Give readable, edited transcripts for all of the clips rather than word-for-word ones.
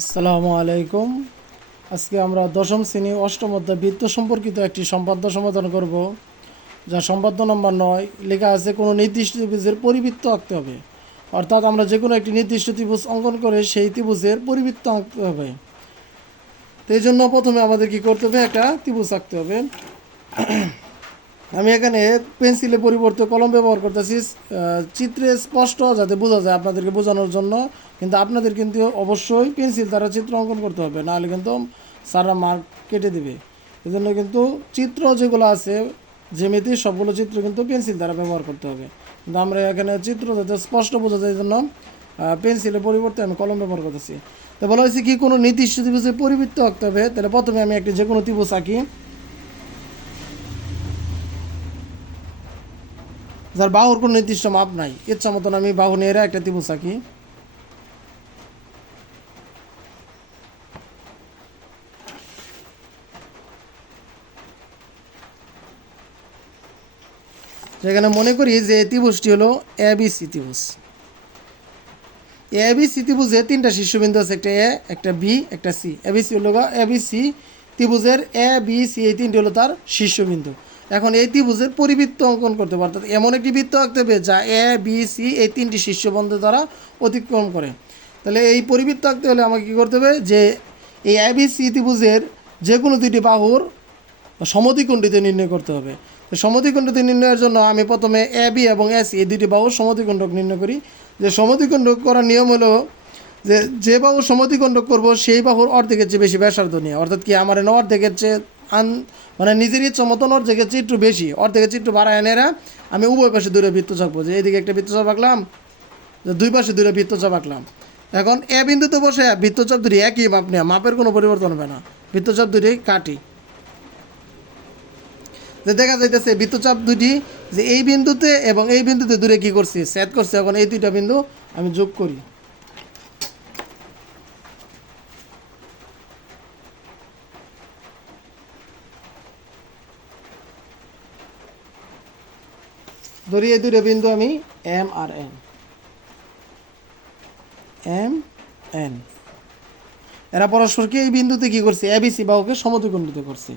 আসসালামু আলাইকুম। আজকে আমরা দশম শ্রেণী অষ্টম অধ্যায় বৃত্ত সম্পর্কিত একটি সম্পাদ্য সমাধান করব, যা সম্পাদ্য নম্বর 9। লেখা আছে কোনো নির্দিষ্ট ত্রিভুজের পরিবৃত্ত আঁকতে হবে। অর্থাৎ আমরা যে কোনো একটি নির্দিষ্ট ত্রিভুজ অঙ্কন করে সেই ত্রিভুজের পরিবৃত্ত আঁকতে হবে। তো এই জন্য প্রথমে আমাদের কী করতে হবে, একটা ত্রিভুজ আঁকতে হবে। আমি এখানে পেন্সিলে পরিবর্তে কলম ব্যবহার করতেছি, চিত্রে স্পষ্ট যাতে বোঝা যায় আপনাদেরকে বোঝানোর জন্য। কিন্তু আপনাদের কিন্তু অবশ্যই পেন্সিল দ্বারা চিত্র অঙ্কন করতে হবে, নাহলে কিন্তু স্যাররা মার্ক কেটে দেবে। এই জন্য কিন্তু চিত্র যেগুলো আছে জ্যামিতির সবগুলো চিত্র কিন্তু পেন্সিল দ্বারা ব্যবহার করতে হবে। কিন্তু আমরা এখানে চিত্র যাতে স্পষ্ট বোঝা যায় এই জন্য পেন্সিলের পরিবর্তে আমি কলম ব্যবহার করতেছি। তো বলা হয়েছে কি কোনো নির্দিষ্ট ত্রিভুজের পরিবৃত্ত আঁকতে হবে। তাহলে প্রথমে আমি একটি যে কোনো ত্রিভুজ আঁকি, যার বাহুর কোনো নির্দিষ্ট মাপ নাই। ইচ্ছা মতন আমি বাহু নিয়ে একটা ত্রিভুজ আঁকি। যেখানে মনে করি যে ত্রিভুজটি হলো এবিসি ত্রিভুজ। এবিসি ত্রিভুজে তিনটা শীর্ষবিন্দু আছে, একটা এ, একটা বি, একটা সি। এবিসি হলো এবিসি ত্রিভুজের এ, বি, সি এই তিনটি হলো তার শীর্ষবিন্দু। এখন এই ত্রিভুজের পরিবৃত্ত অঙ্কন করতে পারে, অর্থাৎ এমন একটি বৃত্ত আঁকতে হবে যা এ, বি, সি এই তিনটি শীর্ষবিন্দু দ্বারা অতিক্রম করে। তাহলে এই পরিবৃত্ত আঁকতে হলে আমাকে কী করতে হবে, যে এই এবিসি ত্রিভুজের যে কোনো দুইটি বাহুর সমদ্বিখণ্ডিত নির্ণয় করতে হবে। তো সমদ্বিখণ্ডিত নির্ণয়ের জন্য আমি প্রথমে এ বি এবং এসি এই দুটি বাহুর সমদ্বিখণ্ডক নির্ণয় করি। যে সমদ্বিখণ্ডক করার নিয়ম হলো যে বাহুর সমদ্বিখণ্ডক করব সেই বাহুর অর্ধেকের চেয়ে বেশি ব্যাসার্ধ নিয়ে। অর্থাৎ কি আমার এনে অর্ধেকের চেয়ে মানে নিজের ইচ্ছা মতন অর্ধেকের চেয়ে একটু বেশি, অর্ধেকের চেয়ে একটু বাড়ায় এনে আমি উভয় পাশে দুটো বৃত্ত চাপবো। যে এদিকে একটা বৃত্তচাপ আঁকলাম, যে দুই পাশে দুটো বৃত্তচাপ আঁকলাম। এখন এ বিন্দুতে বসে বৃত্তচাপ দুটি একই মাপ নেওয়া, মাপের কোনো পরিবর্তন হবে না। বৃত্তচাপ দুটি কাটি, যে দেখা যাইতেছে বৃত্তচাপ দুটি যে এই বিন্দুতে এবং এই বিন্দুতে দূরে কী করছি, সেট করছি। এখন এই দুইটা বিন্দু আমি যোগ করি। ধরি এই দুইটা বিন্দু আমি M R N, M N, এরা পরস্পরকে এই বিন্দুতে কী করছে, এবিসি বাহুকে সমদ্বিখণ্ডিত করছে।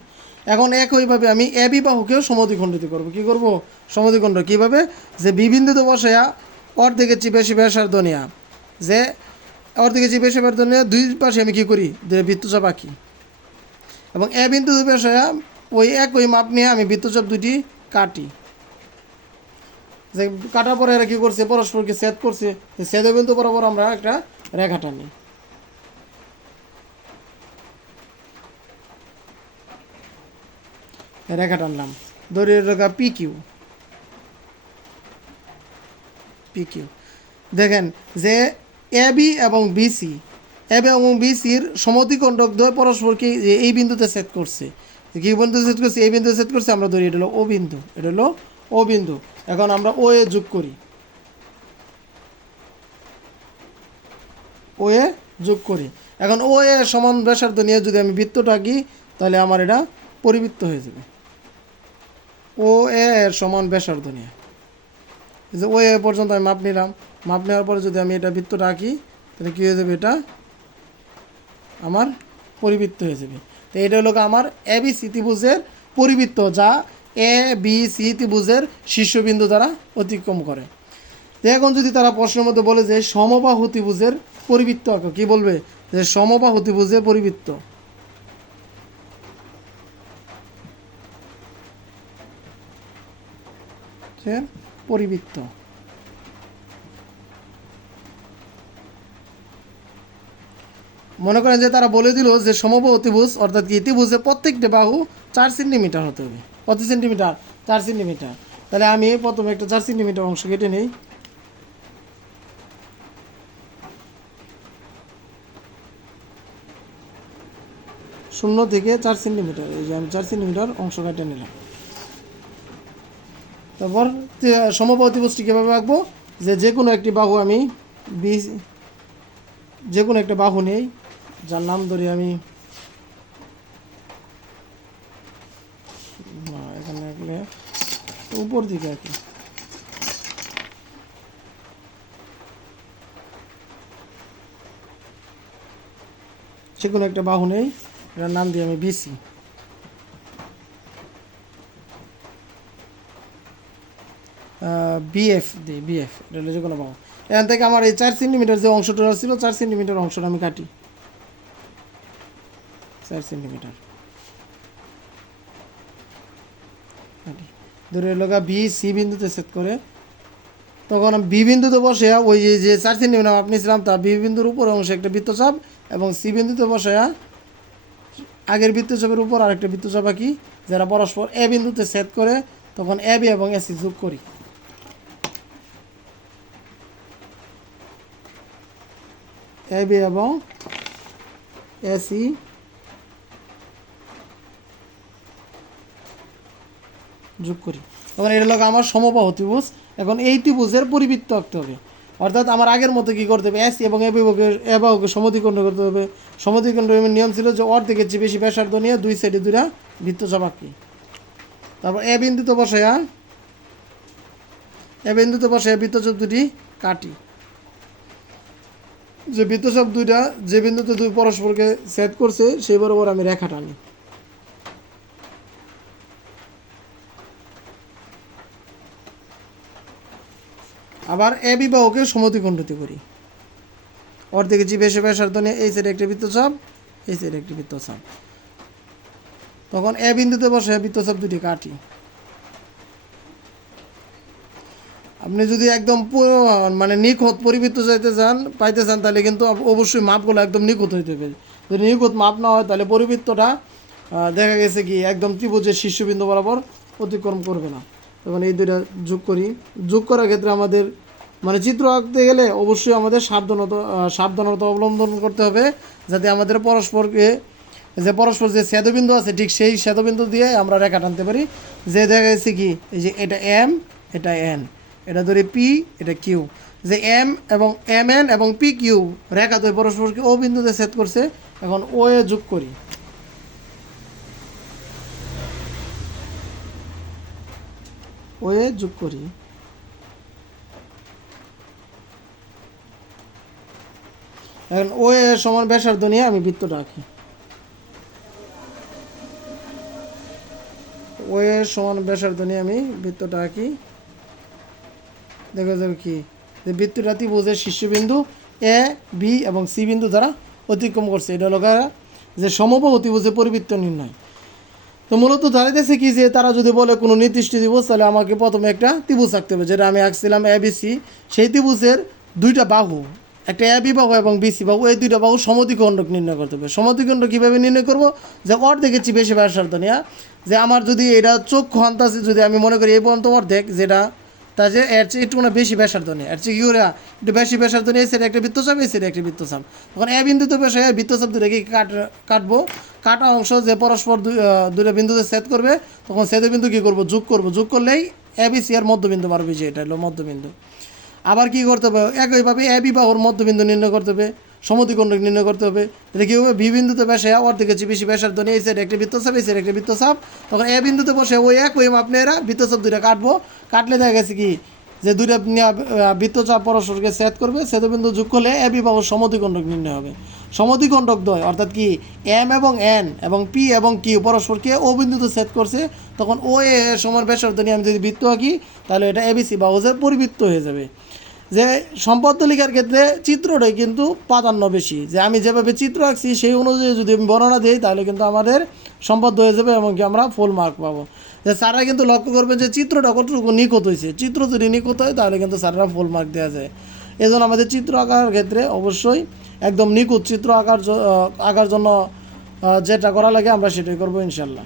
এখন একইভাবে আমি এবি বাহুকেও সমদ্বিখণ্ডিত করব। কী করব, সমদ্বিখণ্ড কীভাবে, যে বি বিন্দুতে বসায়া অর্ধেকের চেয়ে বেশি ব্যাসার্ধ নেওয়া, যে অর্ধেকের চেয়ে বেশি ব্যাসার্ধ নিয়ে দুই পাশে আমি কী করি, যে বৃত্তচাপ আঁকি। এবং এ বিন্দুতে বসায়া ওই একই মাপ নিয়ে আমি বৃত্তচাপ দুটি কাটি। যে কাটার পরে এরা কী করছে, পরস্পরকে ছেদ করছে। ছেদ বিন্দু বরাবর আমরা একটা রেখা টানি। রেখা টানলাম, দড়ির রেখা পি কিউ। পি কিউ দেখেন যে এ বি এবং বিসি, এ বি এবং বিসির সমদ্বিখণ্ডক দ্বয় পরস্পরকে এই বিন্দুতে সেট করছে। কি বিন্দুতে সেট করছে, এই বিন্দুতে সেট করছে। আমরা ধরি এটা হলো ও বিন্দু, এটা হলো ও বিন্দু। এখন আমরা ও এ যোগ করি, ও এ যোগ করি। এখন ও এ সমান ব্যাসার্ধ নিয়ে যদি আমি বৃত্তটা আঁকি, তাহলে আমার এটা পরিবৃত্ত হয়ে যাবে। ও এ এর সমান ব্যাসার্ধ নিয়ে, যে ও এ পর্যন্ত আমি মাপ নিলাম। মাপ নেওয়ার পরে যদি আমি এটা বৃত্তটা আঁকি, তাহলে কী হয়ে যাবে, এটা আমার পরিবৃত্ত হয়ে যাবে। তো এটা হলো আমার এ বি সি ত্রিভুজের পরিবৃত্ত, যা এ বি সি ত্রিভুজের শীর্ষবিন্দু দ্বারা অতিক্রম করে। তো এখন যদি তারা প্রশ্নের মধ্যে বলে যে সমবাহু ত্রিভুজের পরিবৃত্ত আঁকো, কী বলবে, যে সমবাহু ত্রিভুজের পরিবৃত্ত। পরিবৃত্ত মনে করেন যে তারা বলে দিল যে সমবাহু ত্রিভুজ, অর্থাৎ কি ত্রিভুজের প্রত্যেকটা বাহু 4 সেন্টিমিটার হতে হবে। কত সেন্টিমিটার, 4 সেন্টিমিটার। তাহলে আমি প্রথমে একটা 4 সেন্টিমিটার অংশ কেটে নিই। শূন্য থেকে 4 সেন্টিমিটার, এই যে আমি 4 সেন্টিমিটার অংশ কেটে নিলাম। তারপর সমবাহু ত্রিভুজটি কীভাবে আঁকবো, যে কোনো একটি বাহু আমি যে কোনো একটা বাহু নেই, যার নাম ধরি আমি, এখানে আঁকলে উপর দিকে আঁকি। সে কোনো একটা বাহু নেই, এটার নাম দিই আমি বিসি। বিএফ দিই, বিএফ, এটা হলো যে কোনো বাহু। এখান থেকে আমার এই 4 সেন্টিমিটার যে অংশটা ছিল, 4 সেন্টিমিটার অংশটা আমি কাটি, 4 সেন্টিমিটার কাটি। ধরে লগা বি সি বিন্দুতে সেট করে, তখন বি বিন্দুতে বসে ওই যে 4 সেন্টিমিটার আপনি ছিলাম তা বি বিন্দুর উপর অংশে একটা বৃত্তচাপ, এবং সি বিন্দুতে বসে আগের বৃত্তচাপের উপর আরেকটা বৃত্তচাপ আঁকি, যারা পরস্পর এ বিন্দুতে সেট করে, তখন এ বি এবং এসি যোগ করি। এ বি এবং এসি যোগ করি। তখন এটা লোক আমার সমবাহু ত্রিভুজ। এখন এই ত্রিভুজের পরিবৃত্ত আঁকতে হবে, অর্থাৎ আমার আগের মতো কী করতে হবে, এসি এবং এ বাহুকে সমদ্বিখণ্ড করতে হবে। সমদ্বিখণ্ডের নিয়ম ছিল যে অর্ধেকের চেয়ে বেশি ব্যাসার্ধ নিয়ে দুই সাইডে দুইটা বৃত্তচাপ আঁকি। তারপর এ বিন্দুতে বসাইয়া বৃত্তচাপ দুটি কাটি। যে বৃত্তচাপ দুইটা যে বিন্দুতে দুই পরস্পরকে সেট করছে সেই বরাবর আমি রেখা টানি। আবার এ বিবাহকে সমদ্বিখণ্ডিত করি, অর্ধেকের চেয়ে বেশি ব্যাসার্ধ নিয়ে এই সাইডে একটি বৃত্তচাপ, এই সাইডে একটি বৃত্তচাপ। তখন এ বিন্দুতে বসে বৃত্তচাপ দুটি কাটি। আপনি যদি একদম মানে নিখুঁত পরিবৃত্ত পাইতে চান তাহলে কিন্তু অবশ্যই মাপগুলো একদম নিখুঁত হইতে হবে। যদি নিখুঁত মাপ না হয় তাহলে পরিবৃত্তটা দেখা গেছে কি একদম ত্রিভুজের শীর্ষবিন্দু বরাবর অতিক্রম করবে না। তখন এই দুইটা যোগ করি। যোগ করার ক্ষেত্রে আমাদের মানে চিত্র আঁকতে গেলে অবশ্যই আমাদের সাবধানতা অবলম্বন করতে হবে, যাতে আমাদের পরস্পর যে ছেদবিন্দু আছে ঠিক সেই ছেদবিন্দু দিয়ে আমরা রেখা টানতে পারি। যে দেখা গেছে কি এই যে এটা এম, এটা এন, এটা ধরে পি, এটা কিউ, যে এম এবং এম এন এবং পি কিউ রেখা তো পরস্পরকে ও বিন্দুতে ছেদ করছে। এখন ও এ যোগ করি, ও এ যোগ করি। এখন ও এ সমান ব্যাসার্ধ নিয়ে আমি বৃত্তটা আঁকি। ও এ সমান ব্যাসার্ধ নিয়ে আমি বৃত্তটা আঁকি। দেখা যাবে কি যে বৃত্তটা ত্রিভুজের শীর্ষবিন্দু এ বি এবং সি বিন্দু দ্বারা অতিক্রম করছে। এটা হলো যে সমবাহু ত্রিভুজের পরিবৃত্ত নির্ণয়। তো মূলত দাঁড়াইতেছে কি যে তারা যদি বলে কোনো নির্দিষ্ট ত্রিভুজ, তাহলে আমাকে প্রথমে একটা ত্রিভুজ আঁকতে হবে, যেটা আমি আঁকছিলাম এ বি সি। সেই ত্রিভুজের দুইটা বাহু, একটা এ বি বাহু এবং বিসি বাহু, এই দুইটা বাহু সমদ্বিখণ্ডক নির্ণয় করতে হবে। সমদ্বিখণ্ডক কীভাবে নির্ণয় করবো, যে অর্ধেকের চেয়ে বেশি ব্যাসার্ধ নেওয়া। যে আমার যদি এটা চক্ষু আন্তাজে যদি আমি মনে করি এই পর্যন্ত অর্ধেক, যেটা তা যে এর চেয়ে একটু বেশি ব্যাসার্ধ নেই, এর চেয়ে কী করে একটু বেশি ব্যাসার্ধ নিয়ে সেটা একটা বৃত্তচাপ, এই সেটা একটা বৃত্তচাপ। তখন এ বিন্দুতে বসে বৃত্তচাপ দুটাকে কাটবো। কাটা অংশ যে পরস্পর দুটো বিন্দুতে ছেদ করবে, তখন ছেদ বিন্দু কী করবো, যোগ করবো। যোগ করলেই এ বি সি আর মধ্যবিন্দু পারবে, যে এটা হলো মধ্যবিন্দু। আবার কী করতে হবে, একইভাবে এ বি বাহুর মধ্যবিন্দু নির্ণয় করতে হবে, সমদ্বিখণ্ডক নির্ণয় করতে হবে। এটা কী হবে, বি বিন্দুতে বসে অর্ধেকের চেয়ে বেশি ব্যাসার্ধ নিয়ে এই সাইডে একটা বৃত্তচাপ, এই সাইডে একটা বৃত্তচাপ। তখন এ বিন্দুতে বসে ওই একই আপনি এরা বৃত্তচাপ দুইটা কাটবো। কাটলে দেখা গেছে কি যে দুইটা বৃত্তচাপ পরস্পরকে ছেদ করবে, ছেদবিন্দু যোগ করলে এ বি বাহুর সমদ্বিখণ্ডক নির্ণয় হবে। সমদ্বিখণ্ডক দ্বয় অর্থাৎ কি এম এবং এন এবং পি এবং কিউ পরস্পরকে ও বিন্দুতে ছেদ করছে, তখন ও এ সমান ব্যাসার্ধ নিয়ে আমি যদি বৃত্ত আঁকি, তাহলে এটা এবিসি বাহুজের পরিবৃত্ত হয়ে যাবে। যে সম্পদ তালিকার ক্ষেত্রে চিত্রটাই কিন্তু প্রাধান্য বেশি, যে আমি যেভাবে চিত্র আঁকছি সেই অনুযায়ী যদি আমি বর্ণনা দিই, তাহলে কিন্তু আমাদের সম্পদ হয়ে যাবে এবং কি আমরা ফুল মার্ক পাবো। যে স্যাররা কিন্তু লক্ষ্য করবেন যে চিত্রটা কতটুকু নিখুঁত হয়েছে, চিত্র যদি নিখুঁত হয় তাহলে কিন্তু স্যাররা ফুল মার্ক দেওয়া যায়। এই জন্য আমাদের চিত্র আঁকার ক্ষেত্রে অবশ্যই একদম নিখুঁত চিত্র আঁকার জন্য যেটা করা লাগে আমরা সেটাই করবো ইনশাল্লাহ।